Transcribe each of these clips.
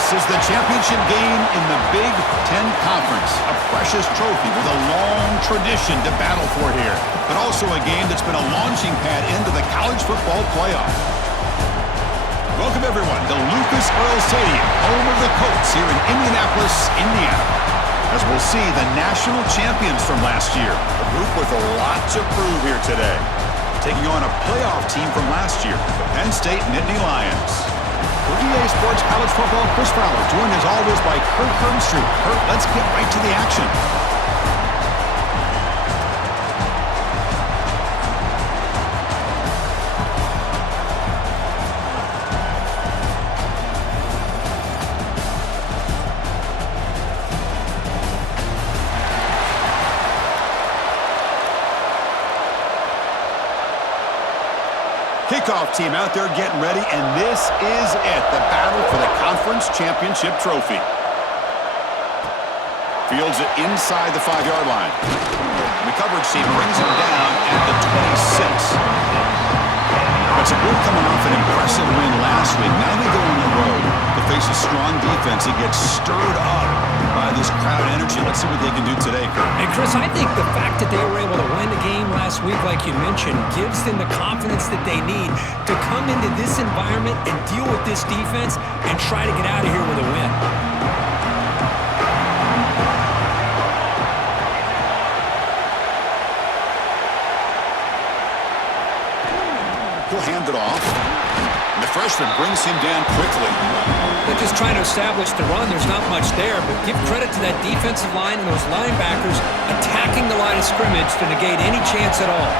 This is the championship game in the Big Ten Conference. A precious trophy with a long tradition to battle for here, but also a game that's been a launching pad into the college football playoff. Welcome, everyone, to Lucas Oil Stadium, home of the Colts here in Indianapolis, Indiana. As we'll see, the national champions from last year, a group with a lot to prove here today. Taking on a playoff team from last year, the Penn State Nittany Lions. For EA Sports College Football, Chris Fowler, joined as always by Kurt Hermstreet. Kurt, let's get right to the action. Kickoff team out there getting ready, and this is it, the battle for the conference championship trophy. Fields it inside the 5-yard line. The coverage team brings him down at the 26. That's a group coming off an impressive win last week. Now they go on the road to face a strong defense that gets stirred up by this crowd energy. Let's see what they can do today, Kurt. And Chris, I think the fact that they were able to win the game last week, like you mentioned, gives them the confidence that they need to come into this environment and deal with this defense and try to get out of here with a win. He'll hand it off. And the freshman brings him down quickly. They're just trying to establish the run. There's not much there, but give credit to that defensive line and those linebackers attacking the line of scrimmage to negate any chance at all.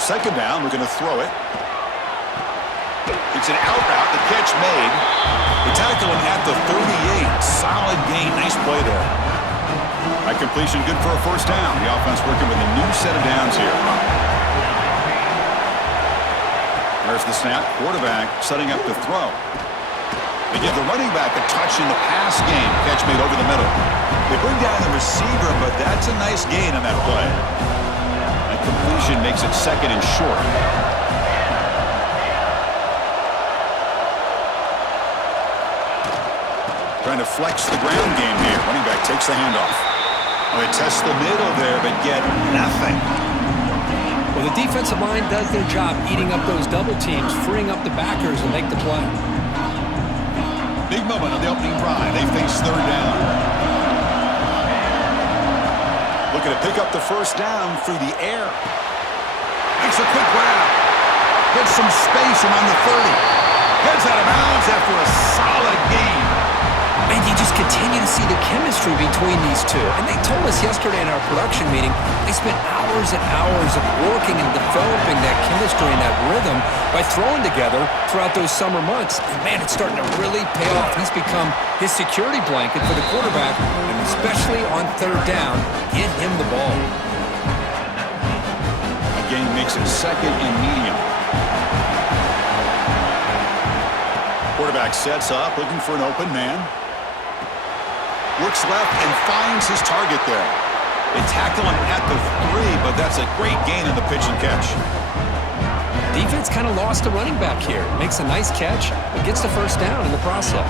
Second down, we're going to throw it. It's an out route, the catch made. The tackle him at the 38. Solid gain, nice play there. That completion good for a first down. The offense working with a new set of downs here. There's the snap. Quarterback setting up the throw. They give the running back a touch in the pass game. Catch made over the middle. They bring down the receiver, but that's a nice gain on that play. That completion makes it second and short. Trying to flex the ground game here. Running back takes the handoff. Well, they test the middle there, but get nothing. Well, the defensive line does their job eating up those double teams, freeing up the backers and make the play. Big moment on the opening drive. They face third down. Looking to pick up the first down through the air. Makes a quick grab. Gets some space around the 30. Heads out of bounds after a solid gain. And you just continue to see the chemistry between these two. And they told us yesterday in our production meeting, they spent hours and hours of working and developing that chemistry and that rhythm by throwing together throughout those summer months. And, man, it's starting to really pay off. He's become his security blanket for the quarterback, and especially on third down, get him the ball. Again, makes it second and medium. Quarterback sets up, looking for an open man. Works left and finds his target there. They tackle him at the 3, but that's a great gain in the pitch and catch. Defense kind of lost the running back here. Makes a nice catch, but gets the first down in the process.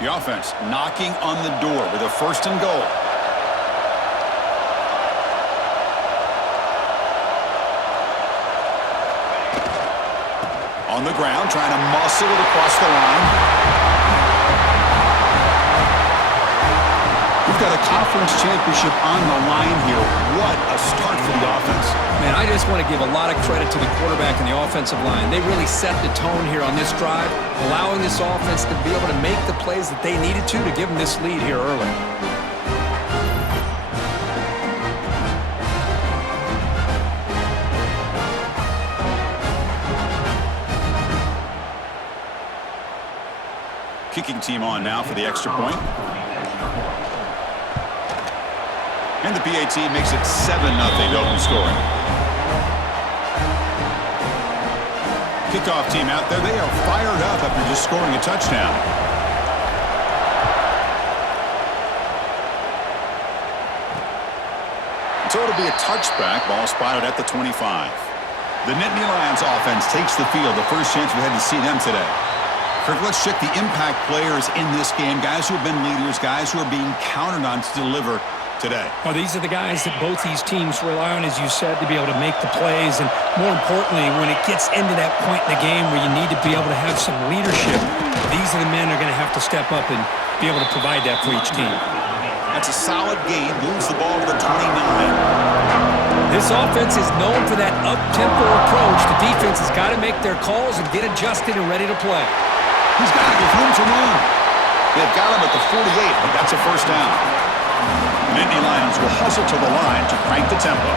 The offense knocking on the door with a first and goal. On the ground, trying to muscle it across the line. We've got a conference championship on the line here. What a start for the offense. Man, I just want to give a lot of credit to the quarterback and the offensive line. They really set the tone here on this drive, allowing this offense to be able to make the plays that they needed to give them this lead here early. Kicking team on now for the extra point. And the PAT makes it 7-0 to open scoring. Kickoff team out there. They are fired up after just scoring a touchdown. So it'll be a touchback. Ball spotted at the 25. The Nittany Lions offense takes the field. The first chance we had to see them today. Kirk, let's check the impact players in this game. Guys who have been leaders, guys who are being counted on to deliver today. Well, these are the guys that both these teams rely on, as you said, to be able to make the plays. And more importantly, when it gets into that point in the game where you need to be able to have some leadership, these are the men that are going to have to step up and be able to provide that for each team. That's a solid gain. Moves the ball to the 29. This offense is known for that up-tempo approach. The defense has got to make their calls and get adjusted and ready to play. He's got it with room to run. They've got him at the 48, but that's a first down. The Nittany Lions will hustle to the line to crank the tempo.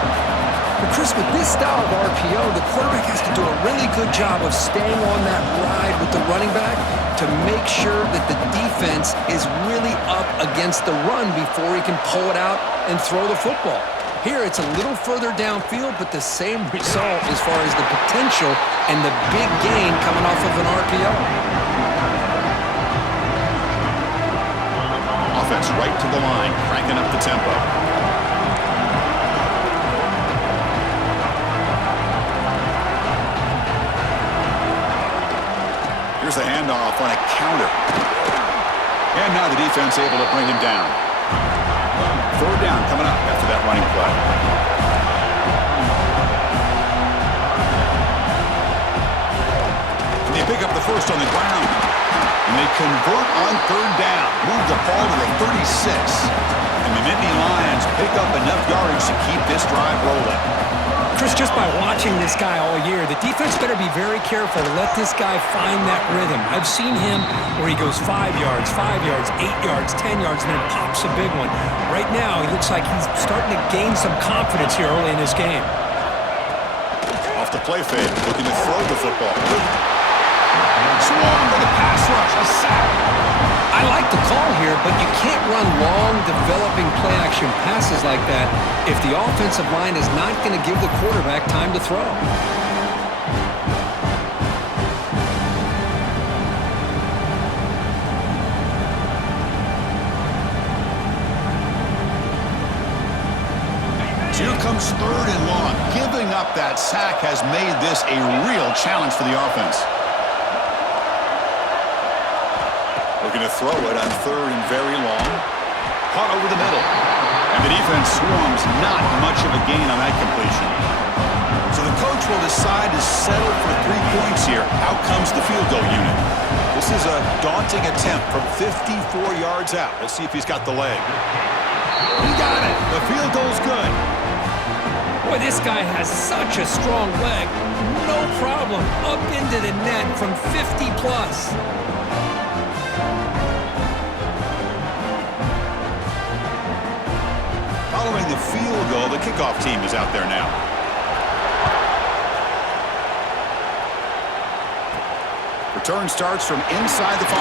But Chris, with this style of RPO, the quarterback has to do a really good job of staying on that ride with the running back to make sure that the defense is really up against the run before he can pull it out and throw the football. Here, it's a little further downfield, but the same result as far as the potential and the big gain coming off of an RPO. Offense right to the line, cranking up the tempo. Here's the handoff on a counter. And now the defense able to bring him down. Third down coming up after that running play. And they pick up the first on the ground. And they convert on third down. Move the ball to the 36. And the Nittany Lions pick up enough yardage to keep this drive rolling. Chris, just by watching this guy all year, the defense better be very careful to let this guy find that rhythm. I've seen him where he goes 5 yards, 8 yards, 10 yards, and then pops a big one. Right now, he looks like he's starting to gain some confidence here early in this game. Off the play fake, looking to throw the football. Swarm with a pass rush, a sack. I like the call here, but you can't run long, developing play-action passes like that if the offensive line is not going to give the quarterback time to throw. Here comes third and long. Giving up that sack has made this a real challenge for the offense. Looking to throw it on third and very long. Caught over the middle. And the defense swarms, not much of a gain on that completion. So the coach will decide to settle for 3 points here. Out comes the field goal unit. This is a daunting attempt from 54 yards out. Let's see if he's got the leg. He got it. The field goal's good. Boy, this guy has such a strong leg. No problem. Up into the net from 50 plus. Following the field goal, the kickoff team is out there now. Return starts from inside the 5.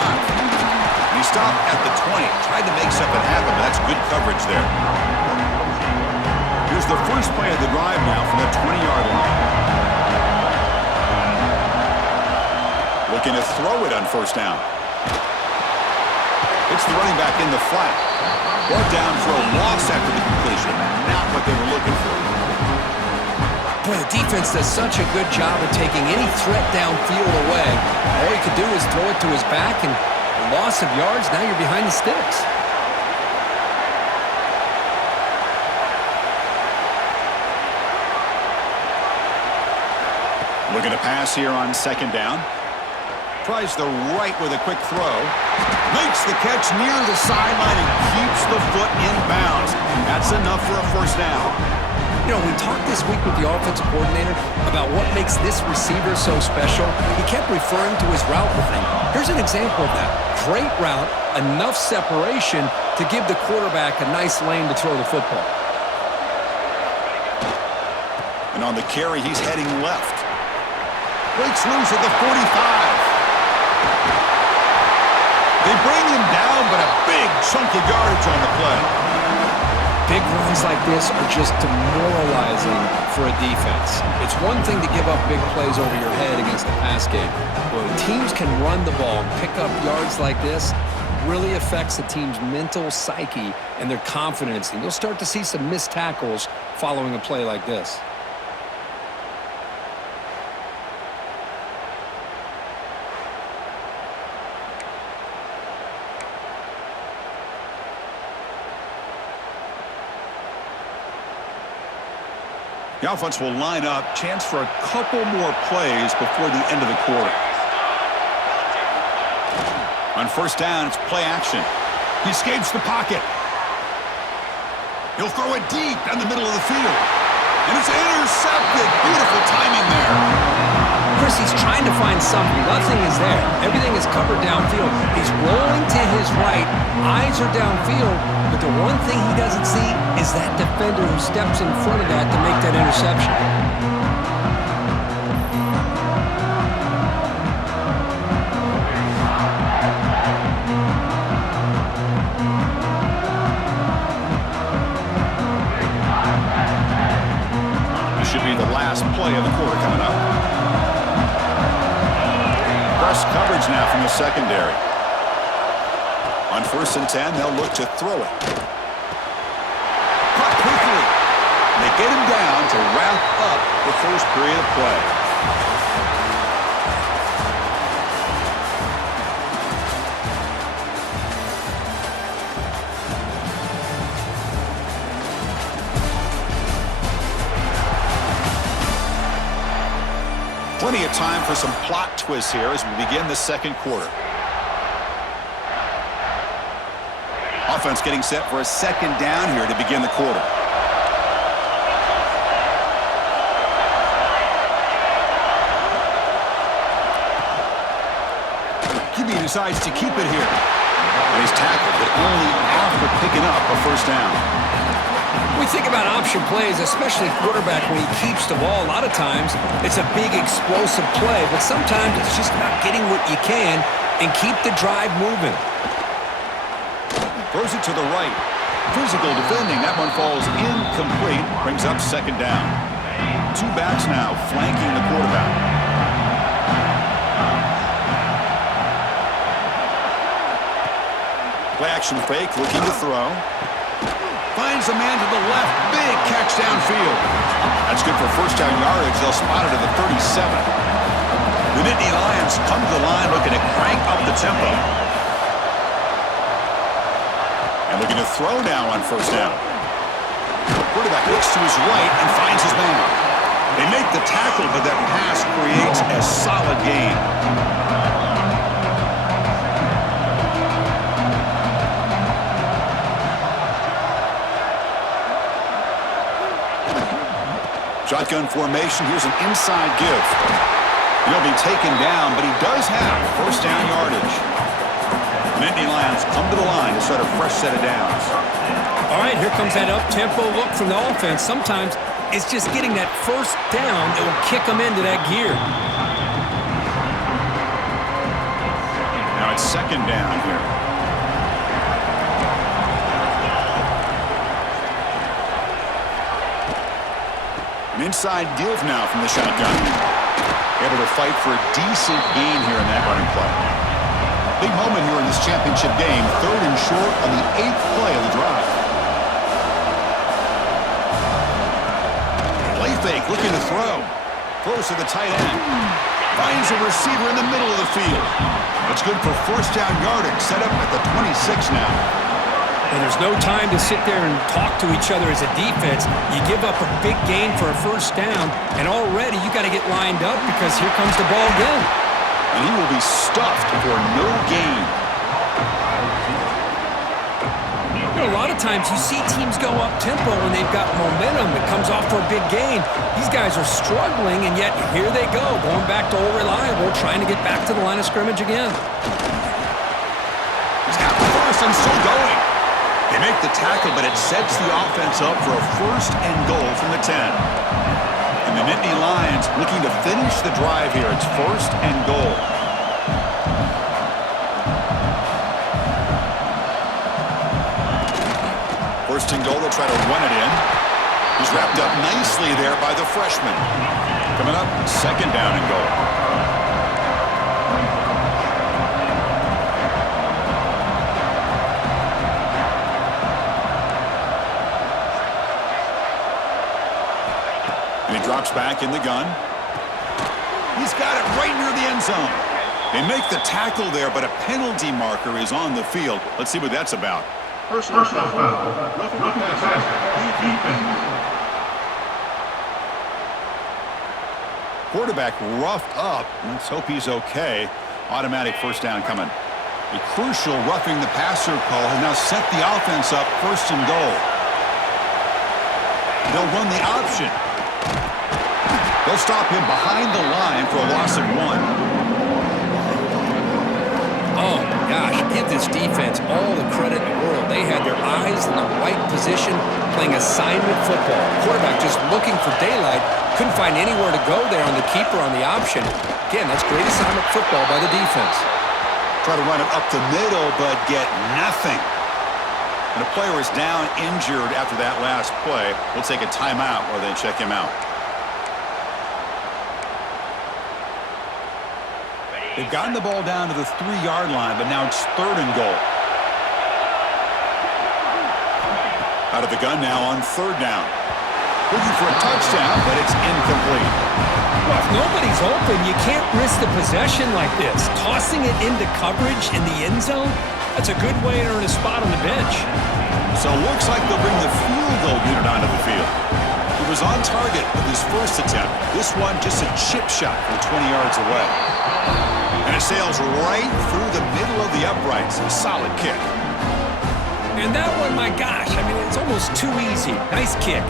He stopped at the 20. Tried to make something happen, but that's good coverage there. Here's the first play of the drive now from the 20-yard line. Looking to throw it on first down. It's the running back in the flat. Brought down for a loss after the completion. Not what they were looking for. Boy, the defense does such a good job of taking any threat downfield away. All he could do is throw it to his back, and a loss of yards, now you're behind the sticks. Looking to pass here on second down. Tries the right with a quick throw. Makes the catch near the sideline and keeps the foot in bounds. That's enough for a first down. You know, we talked this week with the offensive coordinator about what makes this receiver so special. He kept referring to his route running. Here's an example of that. Great route, enough separation to give the quarterback a nice lane to throw the football. And on the carry, he's heading left. Breaks loose at the 45. They bring him down, but a big chunk of yardage on the play. Big runs like this are just demoralizing for a defense. It's one thing to give up big plays over your head against the pass game. When teams can run the ball, pick up yards like this, really affects the team's mental psyche and their confidence. And you'll start to see some missed tackles following a play like this. The offense will line up. Chance for a couple more plays before the end of the quarter. On first down, it's play action. He escapes the pocket. He'll throw it deep down the middle of the field. And it's intercepted. Beautiful timing there. Chris, he's trying to find something. Nothing is there. Everything is covered downfield. He's rolling to his right. Eyes are downfield. But the one thing he doesn't see is that defender who steps in front of that to make that interception. Should be the last play of the quarter coming up. Press coverage now from the secondary. On 1st and 10, they'll look to throw it. Caught quickly. They get him down to wrap up the first period of play. Plenty of time for some plot twists here as we begin the second quarter. Offense getting set for a second down here to begin the quarter. QB decides to keep it here. And he's tackled, but only after picking up a first down. We think about option plays, especially quarterback when he keeps the ball. A lot of times, it's a big explosive play, but sometimes it's just about getting what you can and keep the drive moving. Throws it to the right. Physical defending. That one falls incomplete. Brings up second down. Two backs now flanking the quarterback. Play action fake, looking to throw. Finds a man to the left. Big catch downfield. That's good for first down yardage. They'll spot it at the 37. The Nittany Lions come to the line looking to crank up the tempo. And looking to throw now on first down. Quarterback looks to his right and finds his man. They make the tackle, but that pass creates a solid gain. Shotgun formation. Here's an inside give. He'll be taken down, but he does have first down yardage. Nittany Lions come to the line to start a fresh set of downs. All right, here comes that up-tempo look from the offense. Sometimes it's just getting that first down that will kick them into that gear. Now it's second down here. An inside give now from the shotgun. Able to fight for a decent gain here in that running play. Big moment here in this championship game. 3rd and short on the 8th play of the drive. Play fake, looking to throw. Throws to the tight end. Finds a receiver in the middle of the field. That's good for first down yardage. Set up at the 26 now. And there's no time to sit there and talk to each other as a defense. You give up a big gain for a first down, and already you got to get lined up because here comes the ball again. And he will be stuffed for no gain. You know, a lot of times you see teams go up-tempo when they've got momentum that comes off for a big gain. These guys are struggling, and yet here they go, going back to old reliable, trying to get back to the line of scrimmage again. He's got the first and still going. They make the tackle, but it sets the offense up for a first and goal from the 10. And the Nittany Lions looking to finish the drive here. It's first and goal. First and goal, they'll try to run it in. He's wrapped up nicely there by the freshman. Coming up, second down and goal. And he drops back in the gun. He's got it right near the end zone. They make the tackle there, but a penalty marker is on the field. Let's see what that's about. Personal foul. Roughing the passer. Defense. Quarterback roughed up. Let's hope he's okay. Automatic first down coming. A crucial roughing the passer call has now set the offense up first and goal. They'll run the option. They'll stop him behind the line for a loss of 1. Oh, my gosh. Give this defense all the credit in the world. They had their eyes in the right position playing assignment football. Quarterback just looking for daylight. Couldn't find anywhere to go there on the keeper on the option. Again, that's great assignment football by the defense. Try to run it up the middle, but get nothing. And a player is down injured after that last play. We'll take a timeout while they check him out. They've gotten the ball down to the 3-yard line, but now it's 3rd and goal. Out of the gun now on 3rd down. Looking for a touchdown, but it's incomplete. Well, if nobody's open, you can't risk the possession like this. Tossing it into coverage in the end zone, that's a good way to earn a spot on the bench. So it looks like they'll bring the field goal unit onto the field. He was on target with his first attempt. This one just a chip shot from 20 yards away. And it sails right through the middle of the uprights. A solid kick. And that one, my gosh, I mean, it's almost too easy. Nice kick.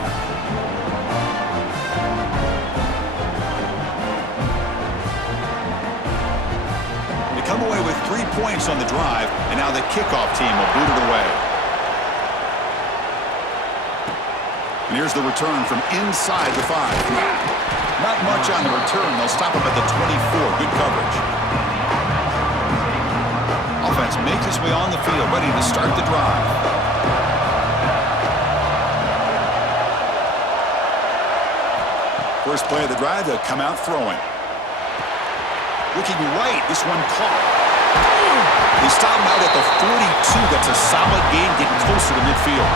They come away with 3 points on the drive, and now the kickoff team will boot it away. And here's the return from inside the 5. Not much on the return. They'll stop him at the 24. Good coverage. Offense makes its way on the field, ready to start the drive. First play of the drive, they'll come out throwing. Looking right, this one caught. They stop him out at the 42. That's a solid gain, getting closer to midfield.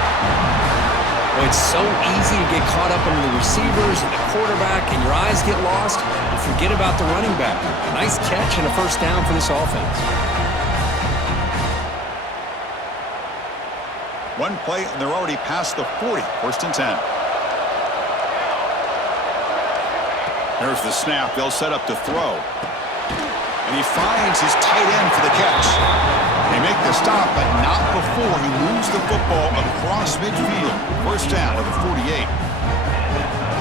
Well, it's so easy to get caught up in the receivers and the quarterback, and your eyes get lost. You forget about the running back. Nice catch and a first down for this offense. One play, and they're already past the 40. 1st and 10. There's the snap. They'll set up to throw. And he finds his tight end for the catch. They make the stop, but not before he moves the football across midfield. First down at the 48.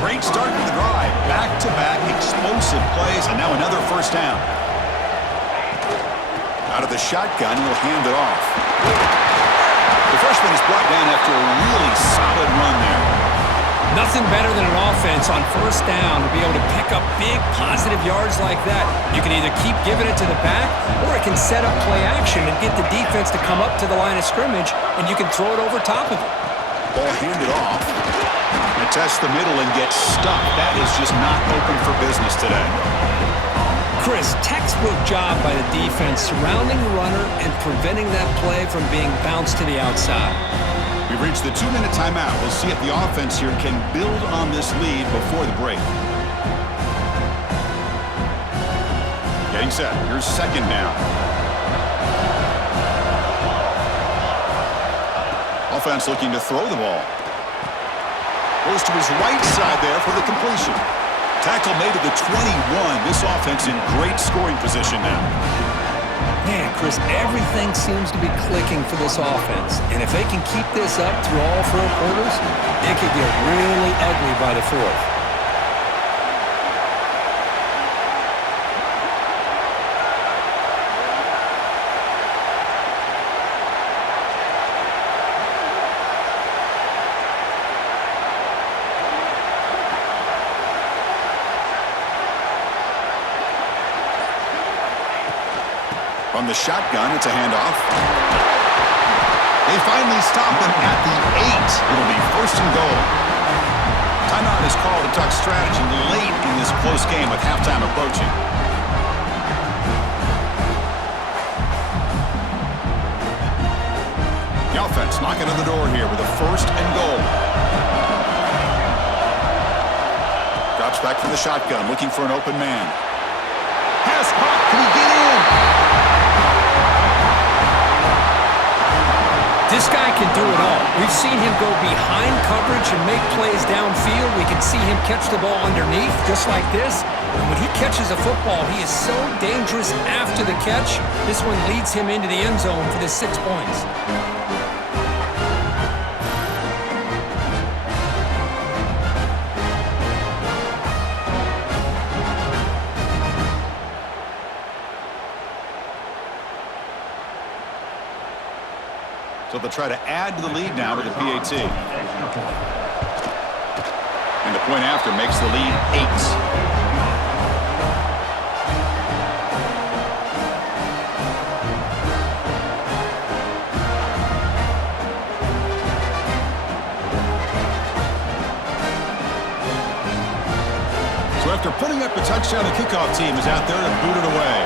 Great start to the drive. Back-to-back explosive plays, and now another first down. Out of the shotgun, he'll hand it off. The freshman is brought down after a really solid run there. Nothing better than an offense on first down to be able to pick up big positive yards like that. You can either keep giving it to the back, or it can set up play action and get the defense to come up to the line of scrimmage, and you can throw it over top of it. Ball handed off. And test the middle and get stuck. That is just not open for business today. Chris, textbook job by the defense surrounding the runner and preventing that play from being bounced to the outside. We've reached the 2-minute timeout. We'll see if the offense here can build on this lead before the break. Getting set. Here's 2nd down. Offense looking to throw the ball. Goes to his right side there for the completion. Tackle made at the 21. This offense in great scoring position now. Man, Chris, everything seems to be clicking for this offense. And if they can keep this up through all 4 quarters, it could get really ugly by the 4th. From the shotgun, it's a handoff. They finally stop him at the 8. It'll be 1st and goal. Timeout is called to talk strategy late in this close game with halftime approaching. The offense knocking on the door here with a 1st and goal. Drops back from the shotgun, looking for an open man. Pass caught. Can he get in? This guy can do it all. We've seen him go behind coverage and make plays downfield. We can see him catch the ball underneath, just like this. And when he catches a football, he is so dangerous after the catch. This one leads him into the end zone for the 6 points. So they'll try to add to the lead now with the PAT. And the point after makes the lead 8. So after putting up a touchdown, the kickoff team is out there to boot it away.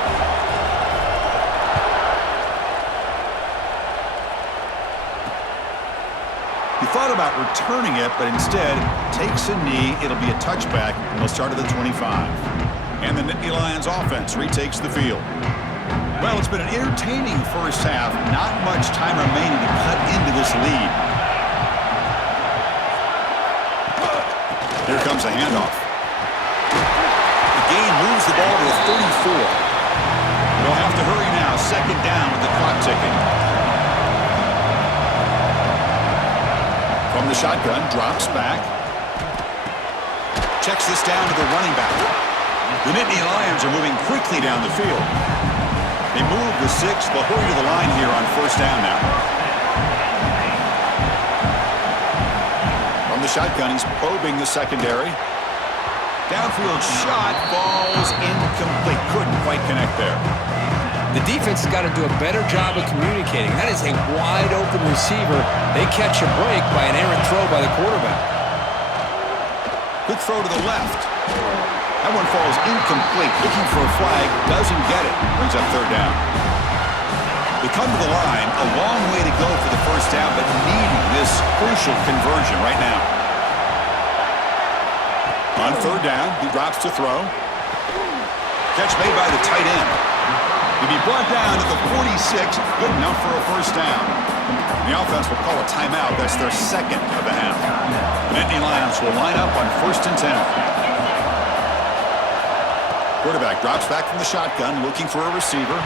He thought about returning it, but instead takes a knee. It'll be a touchback, and they'll start at the 25. And the Nittany Lions offense retakes the field. Well, it's been an entertaining first half. Not much time remaining to cut into this lead. Here comes a handoff. The game moves the ball to the 34. They'll have to hurry now. Second down with the clock ticking. From the shotgun, drops back. Checks this down to the running back. The Nittany Lions are moving quickly down the field. They move the 6. They'll hurry to the line here on first down now. From the shotgun, he's probing the secondary. Downfield shot falls incomplete. Couldn't quite connect there. The defense has got to do a better job of communicating. That is a wide-open receiver. They catch a break by an errant throw by the quarterback. Quick throw to the left. That one falls incomplete. Looking for a flag. Doesn't get it. Brings up third down. They come to the line. A long way to go for the first down, but needing this crucial conversion right now. On third down, he drops to throw. Catch made by the tight end. He'll be brought down to the 46, good enough for a first down. The offense will call a timeout. That's their second of the half. The Nittany Lions will line up on 1st and 10. Quarterback drops back from the shotgun, looking for a receiver.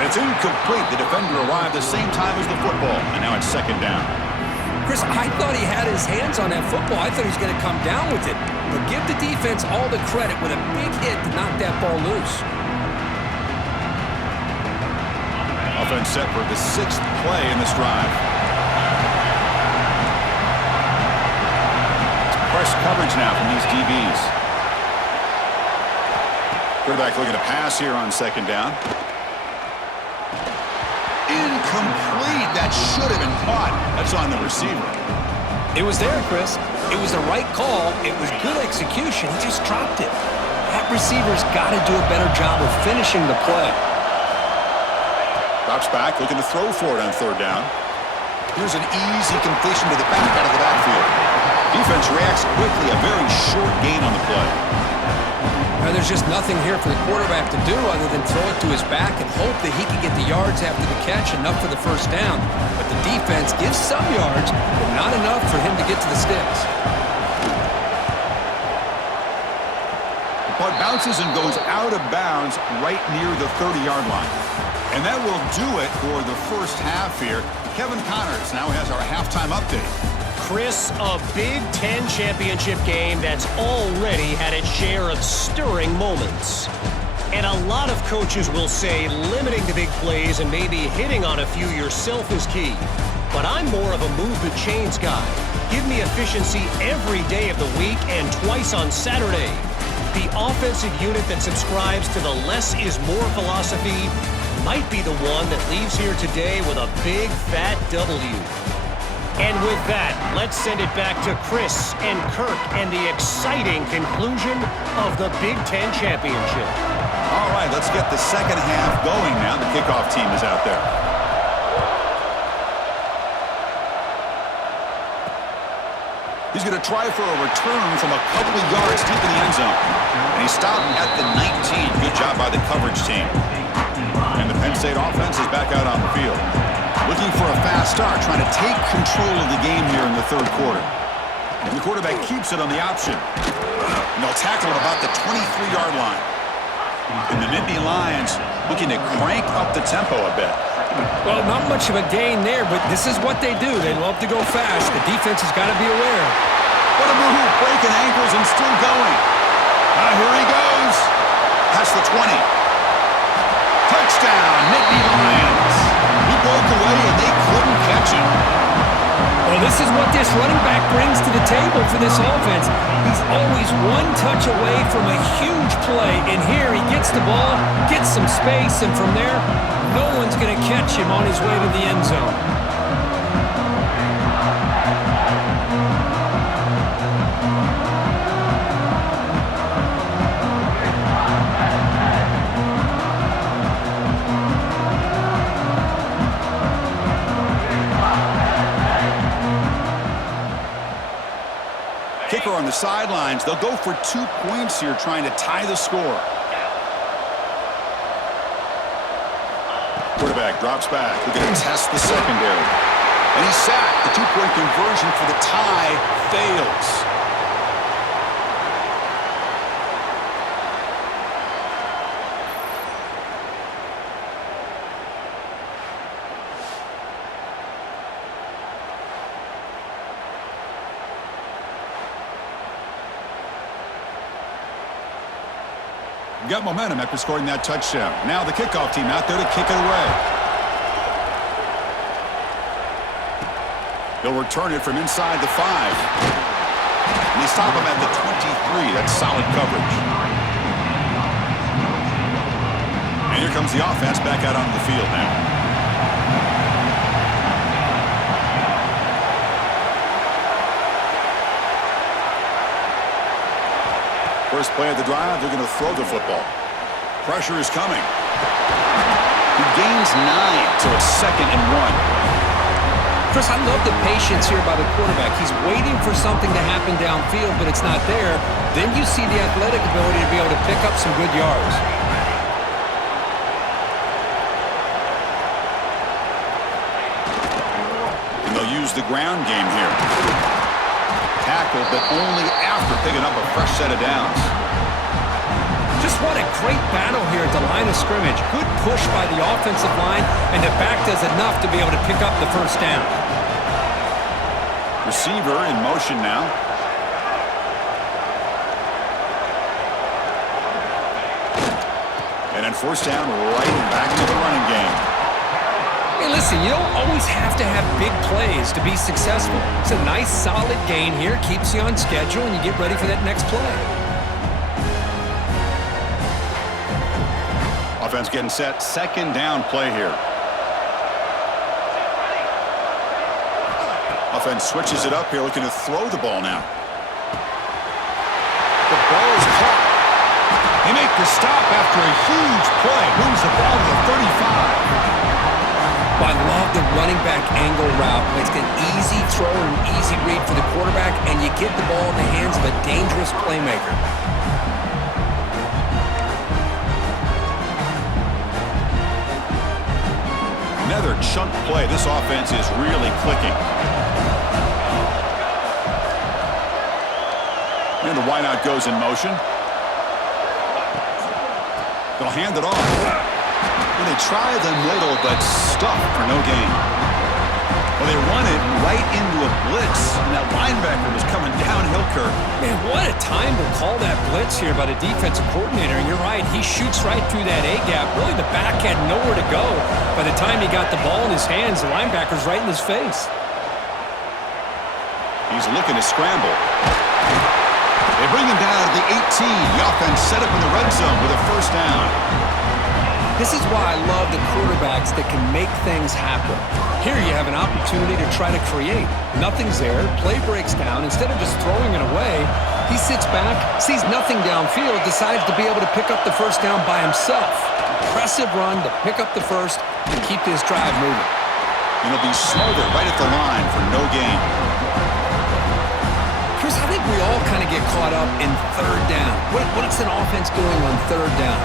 And it's incomplete. The defender arrived the same time as the football, and now it's second down. Chris, I thought he had his hands on that football. I thought he was going to come down with it. But give the defense all the credit with a big hit to knock that ball loose. Offense set for the 6th play in this drive. It's press coverage now from these DBs. Quarterback looking to pass here on second down. Incomplete. That should have been caught. That's on the receiver. It was there, Chris. It was the right call. It was good execution. He just dropped it. That receiver's got to do a better job of finishing the play. Drops back, looking to throw for it on third down. Here's an easy completion to the back out of the backfield. Defense reacts quickly, a very short gain on the play. Now, there's just nothing here for the quarterback to do other than throw it to his back and hope that he can get the yards after the catch, enough for the first down. But the defense gives some yards, but not enough for him to get to the sticks. The punt bounces and goes out of bounds right near the 30-yard line. And that will do it for the first half here. Kevin Connors now has our halftime update. Chris, a Big Ten championship game that's already had its share of stirring moments. And a lot of coaches will say limiting the big plays and maybe hitting on a few yourself is key. But I'm more of a move the chains guy. Give me efficiency every day of the week and twice on Saturday. The offensive unit that subscribes to the less is more philosophy might be the one that leaves here today with a big fat W. And with that, let's send it back to Chris and Kirk and the exciting conclusion of the Big Ten Championship. All right, let's get the second half going now. The kickoff team is out there. He's going to try for a return from a couple of yards deep in the end zone. And he stopped at the 19. Good job by the coverage team. And the Penn State offense is back out on the field. Looking for a fast start, trying to take control of the game here in the third quarter. And the quarterback keeps it on the option. And they'll tackle it about the 23-yard line. And the Nittany Lions looking to crank up the tempo a bit. Well, not much of a gain there, but this is what they do. They love to go fast. The defense has got to be aware. What a move, breaking ankles and still going. Here he goes. Past the 20. Touchdown, Nittany Lions. He broke away and they couldn't catch him. Well, this is what this running back brings to the table for this offense. He's always one touch away from a huge play. And here he gets the ball, gets some space, and from there, no one's going to catch him on his way to the end zone. Kicker on the sidelines. They'll go for 2 points here, trying to tie the score. Quarterback drops back. We're going to test the secondary. And he's sacked. The 2-point conversion for the tie fails. Got momentum after scoring that touchdown. Now the kickoff team out there to kick it away. They'll return it from inside the 5. And they stop him at the 23. That's solid coverage. And here comes the offense back out onto the field now. First play of the drive, they're going to throw the football. Pressure is coming. He gains 9, so it's 2nd and 1. Chris, I love the patience here by the quarterback. He's waiting for something to happen downfield, but it's not there. Then you see the athletic ability to be able to pick up some good yards. And they'll use the ground game here. Tackle, but only after picking up a fresh set of downs. Just what a great battle here at the line of scrimmage. Good push by the offensive line, and the back does enough to be able to pick up the first down. Receiver in motion now. And then first down, right back to the running game. Hey, listen, you don't always have to have big plays to be successful. It's a nice, solid gain here. Keeps you on schedule, and you get ready for that next play. Offense getting set. 2nd down play here. Offense switches it up here, looking to throw the ball now. The ball is caught. They make the stop after a huge play. Moves the ball to the 35. I love the running back angle route. It's an easy throw and an easy read for the quarterback, and you get the ball in the hands of a dangerous playmaker. Another chunk play. This offense is really clicking. And the wideout goes in motion. They'll hand it off. They try them little, but stuffed for no gain. Well, they run it right into a blitz, and that linebacker was coming downhill curve. Man, what a time to call that blitz here by the defensive coordinator. And you're right, he shoots right through that A-gap. Really, the back had nowhere to go. By the time he got the ball in his hands, the linebacker's right in his face. He's looking to scramble. They bring him down to the 18. The offense set up in the red zone with a first down. This is why I love the quarterbacks that can make things happen. Here you have an opportunity to try to create. Nothing's there. Play breaks down. Instead of just throwing it away, he sits back, sees nothing downfield, decides to be able to pick up the first down by himself. Impressive run to pick up the first and keep this drive moving. And he'll be smothered right at the line for no gain. Chris, I think we all kind of get caught up in 3rd down. What's an offense doing on 3rd down?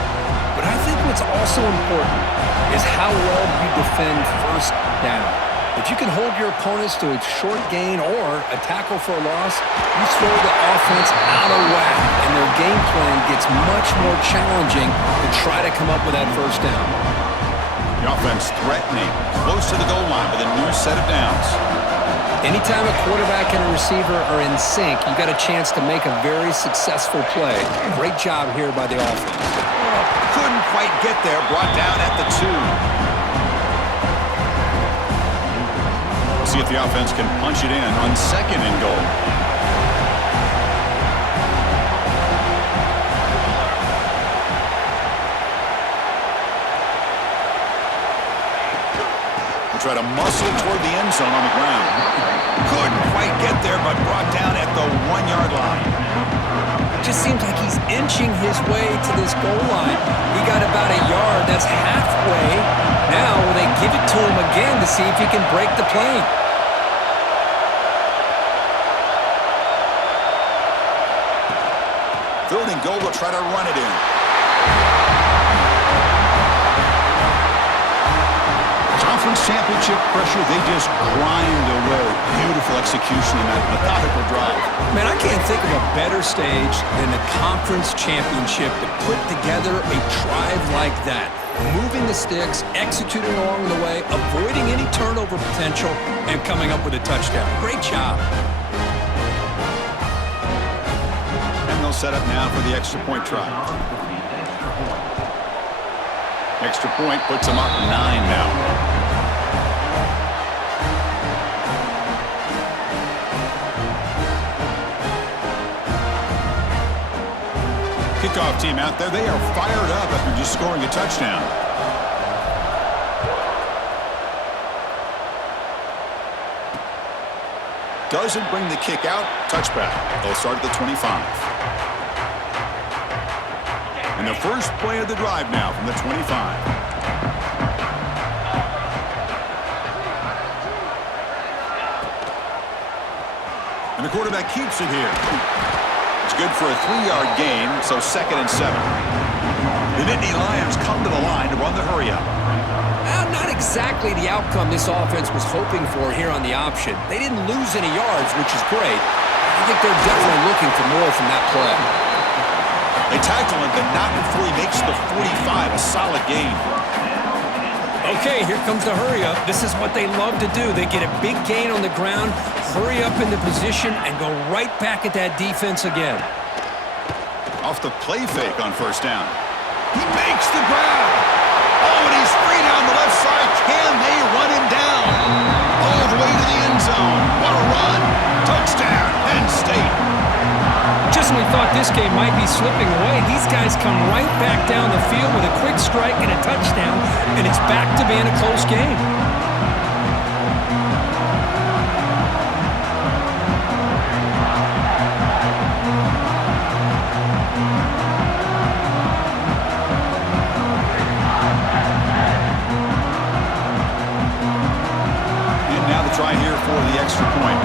But I think what's also important is how well you defend first down. If you can hold your opponents to a short gain or a tackle for a loss, you throw the offense out of whack, and their game plan gets much more challenging to try to come up with that first down. The offense threatening, close to the goal line with a new set of downs. Anytime a quarterback and a receiver are in sync, you got a chance to make a very successful play. Great job here by the offense. Couldn't quite get there, brought down at the 2. See if the offense can punch it in on 2nd and goal. They try to muscle toward the end zone on the ground. Couldn't quite get there, but brought down at the 1-yard line. Just seems like he's inching his way to this goal line. He got about a yard. That's halfway. Now will they give it to him again to see if he can break the plane? 3rd and goal, will try to run it in. Conference championship pressure, they just grind away. Beautiful execution in that methodical drive. Man, I can't think of a better stage than the conference championship to put together a drive like that. Moving the sticks, executing along the way, avoiding any turnover potential, and coming up with a touchdown. Great job. And they'll set up now for the extra point try. Extra point puts them up 9 now. Kickoff team out there, they are fired up after just scoring a touchdown. Doesn't bring the kick out, touchback. They'll start at the 25. And the first play of the drive now from the 25. And the quarterback keeps it here. It's good for a 3-yard gain, so 2nd and 7. The Nittany Lions come to the line to run the hurry-up. Not exactly the outcome this offense was hoping for here on the option. They didn't lose any yards, which is great. I think they're definitely looking for more from that play. They tackle him, but not before he makes the 45, a solid gain. Okay, here comes the hurry-up. This is what they love to do. They get a big gain on the ground, hurry up into position, and go right back at that defense again. Off the play fake on first down. He makes the grab. Oh, and he's free down the left side. Can they run him down? All the way to the end zone. What a run. Touchdown, Penn State. Just when we thought this game might be slipping away, these guys come right back down the field with a quick strike and a touchdown, and it's back to being a close game. And now the try here for the extra point.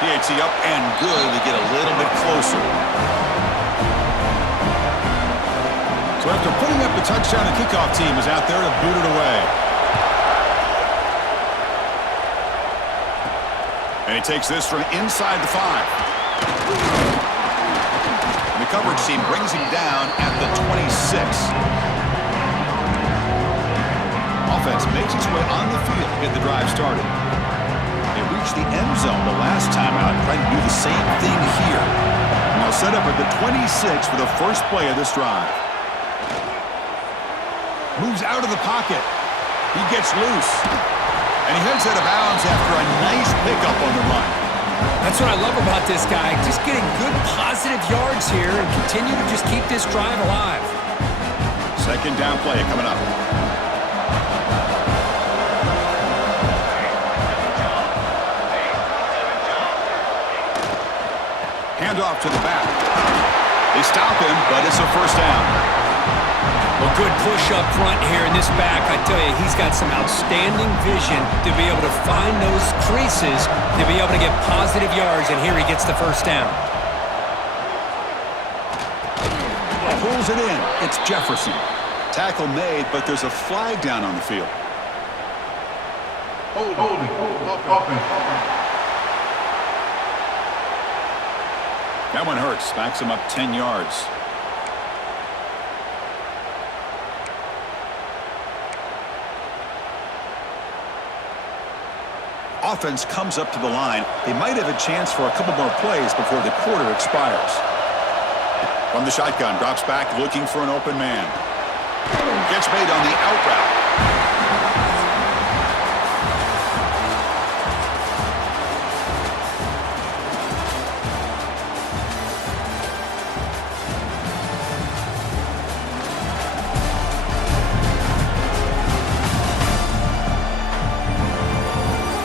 PAT up and good to get a little bit closer. So after putting up the touchdown, the kickoff team is out there to boot it away. And he takes this from inside the 5. And the coverage team brings him down at the 26. Offense makes its way on the field to get the drive started. They reached the end zone the last time out, trying to do the same thing here. Now set up at the 26 for the first play of this drive. Moves out of the pocket. He gets loose. And he heads out of bounds after a nice pickup on the run. That's what I love about this guy. Just getting good positive yards here and continue to just keep this drive alive. Second down play coming up. Handoff to the back. They stop him, but it's a first down. Well, good push up front here in this back. I tell you, he's got some outstanding vision to be able to find those creases, to be able to get positive yards, and here he gets the first down. pulls it in. It's Jefferson. Tackle made, but there's a flag down on the field. Holding. That one hurts. Backs him up 10 yards. Offense comes up to the line. They might have a chance for a couple more plays before the quarter expires. From the shotgun, drops back looking for an open man. Gets made on the out route.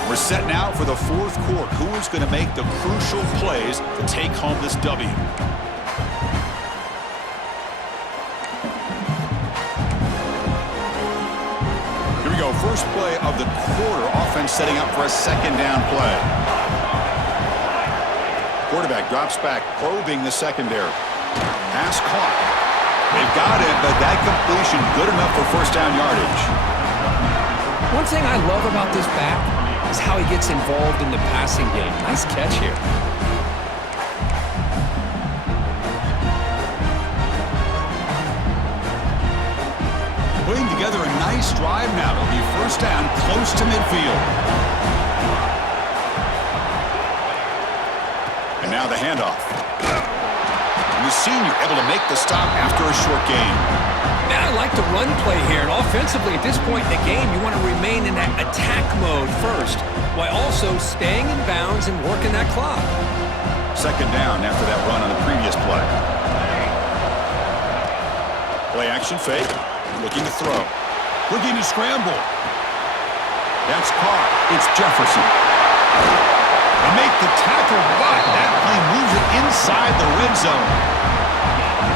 We're set now for the fourth quarter. Who is going to make the crucial plays to take home this W? Here we go. First play of the quarter. Offense setting up for a second down play. Quarterback drops back, probing the secondary. Pass caught. They've got it, but that completion good enough for first down yardage. One thing I love about this back is how he gets involved in the passing game. Nice catch here. Putting together a nice drive now. It'll be first down close to midfield. And now the handoff. And the senior able to make the stop after a short gain. Man, I like the run play here, and offensively at this point in the game, you want to remain in that attack mode first, while also staying in bounds and working that clock. Second down after that run on the previous play. Play action fake, looking to throw. Looking to scramble. That's caught. It's Jefferson. They make the tackle, but that play moves it inside the red zone.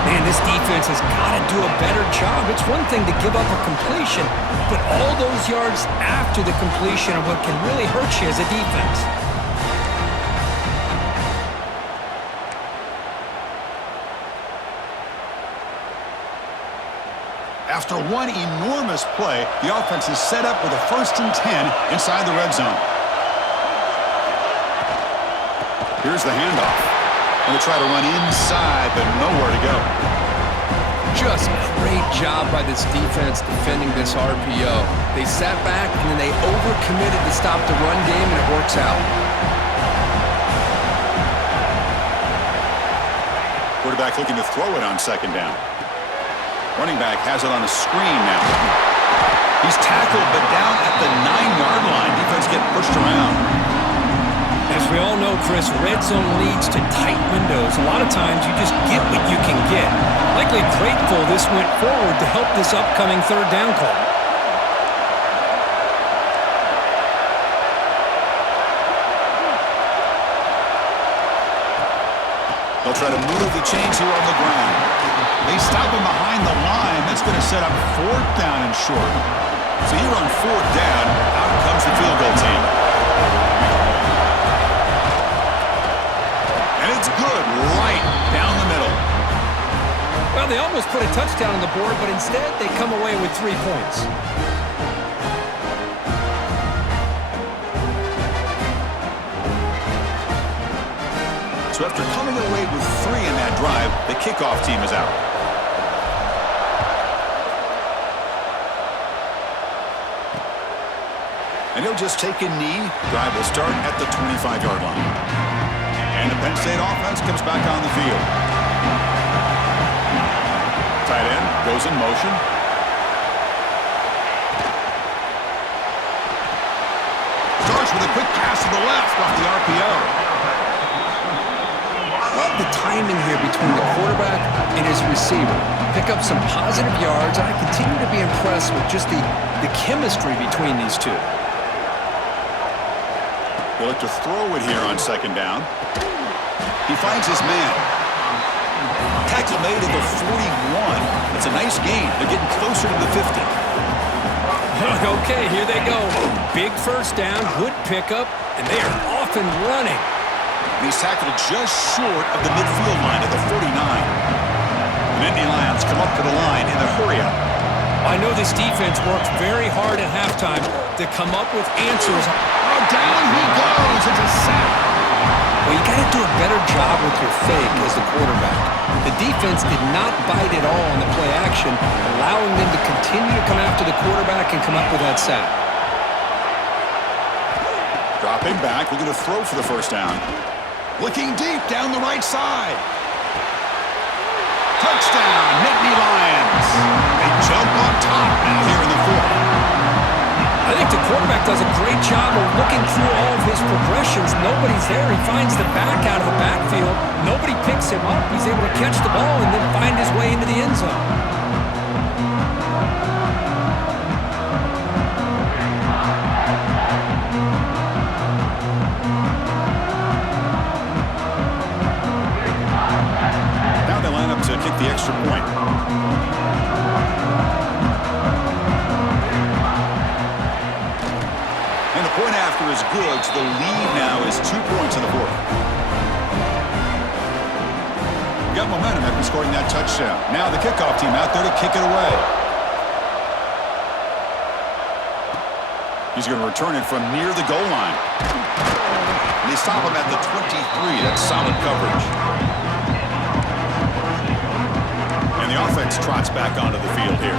Man, this defense has got to do a better job. It's one thing to give up a completion, but all those yards after the completion are what can really hurt you as a defense. After one enormous play, the offense is set up with a 1st and 10 inside the red zone. Here's the handoff. Going to try to run inside, but nowhere to go. Just great job by this defense defending this RPO. They sat back, and then they overcommitted to stop the run game, and it works out. Quarterback looking to throw it on second down. Running back has it on a screen now. He's tackled, but down at the 9-yard line. Defense getting pushed around. As we all know, Chris, red zone leads to tight windows. A lot of times you just get what you can get. Likely grateful this went forward to help this upcoming third down call. They'll try to move the chains here on the ground. They stop him behind the line. That's going to set up 4th down and short. So here on 4th down, out comes the field goal team. And it's good right down the middle. Well, they almost put a touchdown on the board, but instead they come away with 3 points. So after coming away with 3 in that drive, the kickoff team is out. And he'll just take a knee. Drive will start at the 25-yard line. And the Penn State offense comes back on the field. Tight end goes in motion. Starts with a quick pass to the left off the RPO. Love the timing here between the quarterback and his receiver. Pick up some positive yards, and I continue to be impressed with just the chemistry between these two. They look to throw it here on second down. He finds his man. Tackle made at the 41. It's a nice gain. They're getting closer to the 50. Okay, here they go. Big first down, good pickup, and they are off and running. And he's tackled just short of the midfield line at the 49. Nittany Lions come up to the line in the hurry-up. I know this defense worked very hard at halftime to come up with answers. Oh, down he goes. It's a sack. Well, you got to do a better job with your fake as the quarterback. The defense did not bite at all on the play action, allowing them to continue to come after the quarterback and come up with that sack. Dropping back, we're going to throw for the first down. Looking deep down the right side. Touchdown, Nittany Lions. They jump on top now here in the fourth. I think the quarterback does a great job of looking through all of his progressions. Nobody's there. He finds the back out of the backfield. Nobody picks him up. He's able to catch the ball and then find his way into the end zone. Now they line up to kick the extra point. And the point after is good, so the lead now is 2 points in the fourth. Got momentum after scoring that touchdown. Now the kickoff team out there to kick it away. He's going to return it from near the goal line. And they stop him at the 23. That's solid coverage. And the offense trots back onto the field here.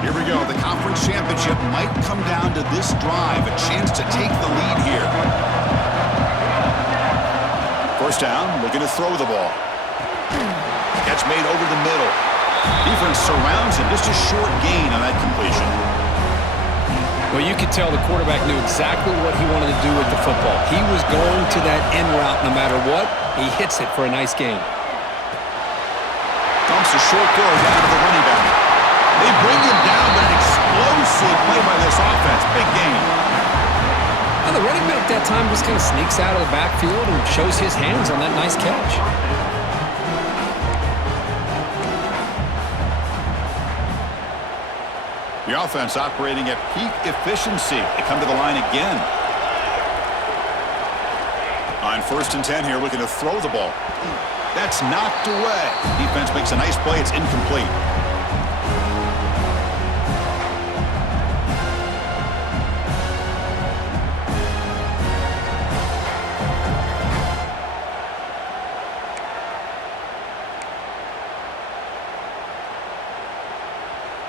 Here we go. The conference championship might come down to this drive. A chance to take the lead here. First down, looking to throw the ball. Catch made over the middle. Defense surrounds him. Just a short gain on that completion. Well, you could tell the quarterback knew exactly what he wanted to do with the football. He was going to that end route no matter what. He hits it for a nice gain. Dumps a short throw down to the running back. They bring him down, but an explosive play by this offense. Big gain. Well, the running back that time just kind of sneaks out of the backfield and shows his hands on that nice catch. The offense operating at peak efficiency. They come to the line again. On 1st and 10 here, looking to throw the ball. That's knocked away. Defense makes a nice play. It's incomplete.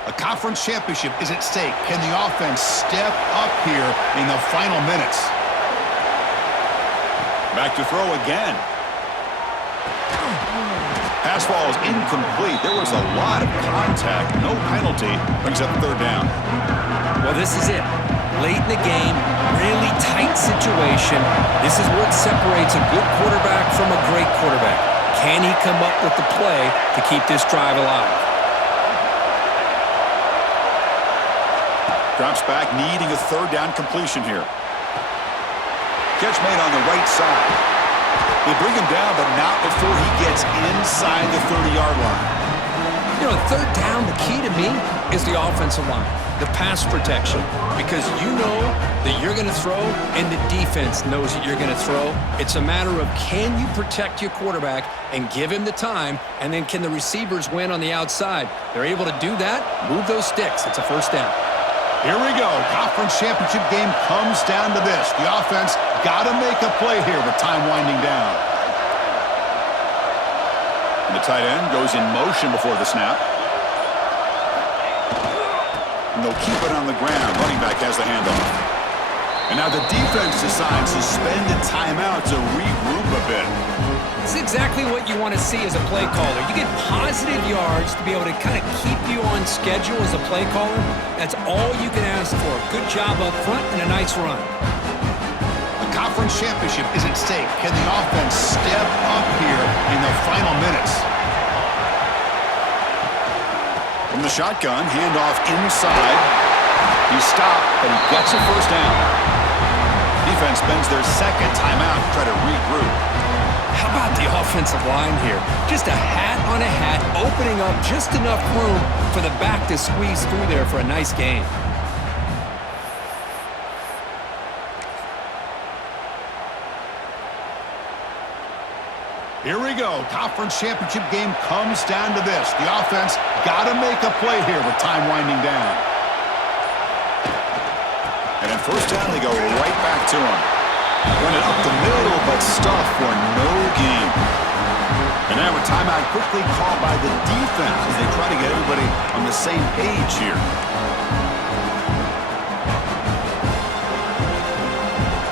A conference championship is at stake. Can the offense step up here in the final minutes? Back to throw again. Pass ball is incomplete. There was a lot of contact. No penalty. Brings up 3rd down. Well, this is it. Late in the game, really tight situation. This is what separates a good quarterback from a great quarterback. Can he come up with the play to keep this drive alive? Drops back, needing a 3rd down completion here. Catch made on the right side. They bring him down, but not before he gets inside the 30-yard line. You know, 3rd down, the key to me is the offensive line, the pass protection, because you know that you're going to throw and the defense knows that you're going to throw. It's a matter of can you protect your quarterback and give him the time, and then can the receivers win on the outside? They're able to do that, move those sticks. It's a 1st down. Here we go. Conference championship game comes down to this. The offense got to make a play here with time winding down. And the tight end goes in motion before the snap. And they'll keep it on the ground. Running back has the handoff. And now the defense decides to spend a timeout to regroup a bit. It's exactly what you want to see as a play caller. You get positive yards to be able to kind of keep you on schedule as a play caller. That's all you can ask for. Good job up front and a nice run. A conference championship is at stake. Can the offense step up here in the final minutes? From the shotgun, handoff inside. He stopped, but he gets a 1st down. Defense spends their 2nd timeout to try to regroup. How about the offensive line here? Just a hat on a hat, opening up just enough room for the back to squeeze through there for a nice gain. Here we go. Conference championship game comes down to this. The offense got to make a play here with time winding down. And in first down, they go right back to him. Run it up the middle, but stuff for no gain. And now a timeout quickly called by the defense as they try to get everybody on the same page here.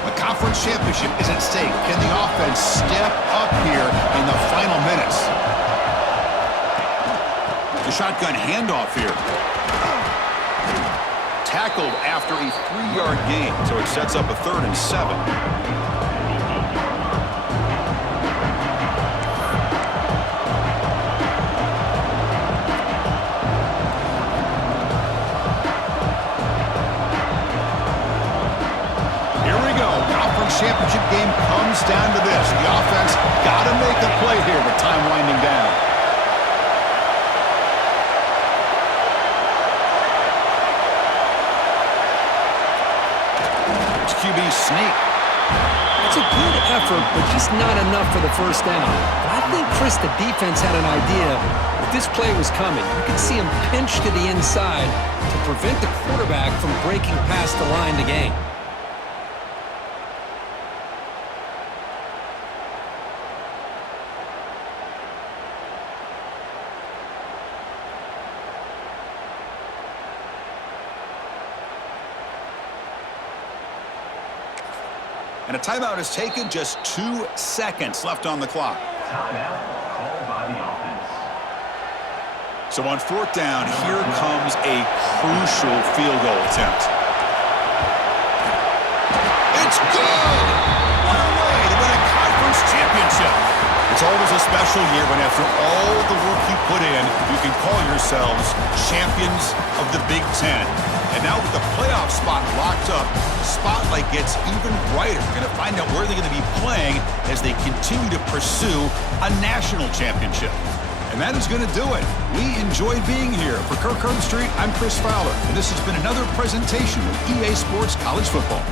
The conference championship is at stake. Can the offense step up here in the final minutes? The shotgun handoff here. Tackled after a 3-yard gain, so it sets up a 3rd and 7. Championship game comes down to this. The offense got to make a play here with time winding down. It's QB sneak. It's a good effort, but just not enough for the first down. But I think, Chris, the defense had an idea that this play was coming. You could see him pinch to the inside to prevent the quarterback from breaking past the line to gain. And a timeout is taken, just 2 seconds left on the clock. Timeout called by the offense. So on 4th down, here comes a crucial field goal attempt. It's good! What a way to win a conference championship! It's always a special year when after all the work you put in, you can call yourselves champions of the Big Ten. And now with the playoff spot locked up, the spotlight gets even brighter. We're going to find out where they're going to be playing as they continue to pursue a national championship. And that is going to do it. We enjoyed being here. For Kirk Herbstreit, I'm Chris Fowler, and this has been another presentation of EA Sports College Football.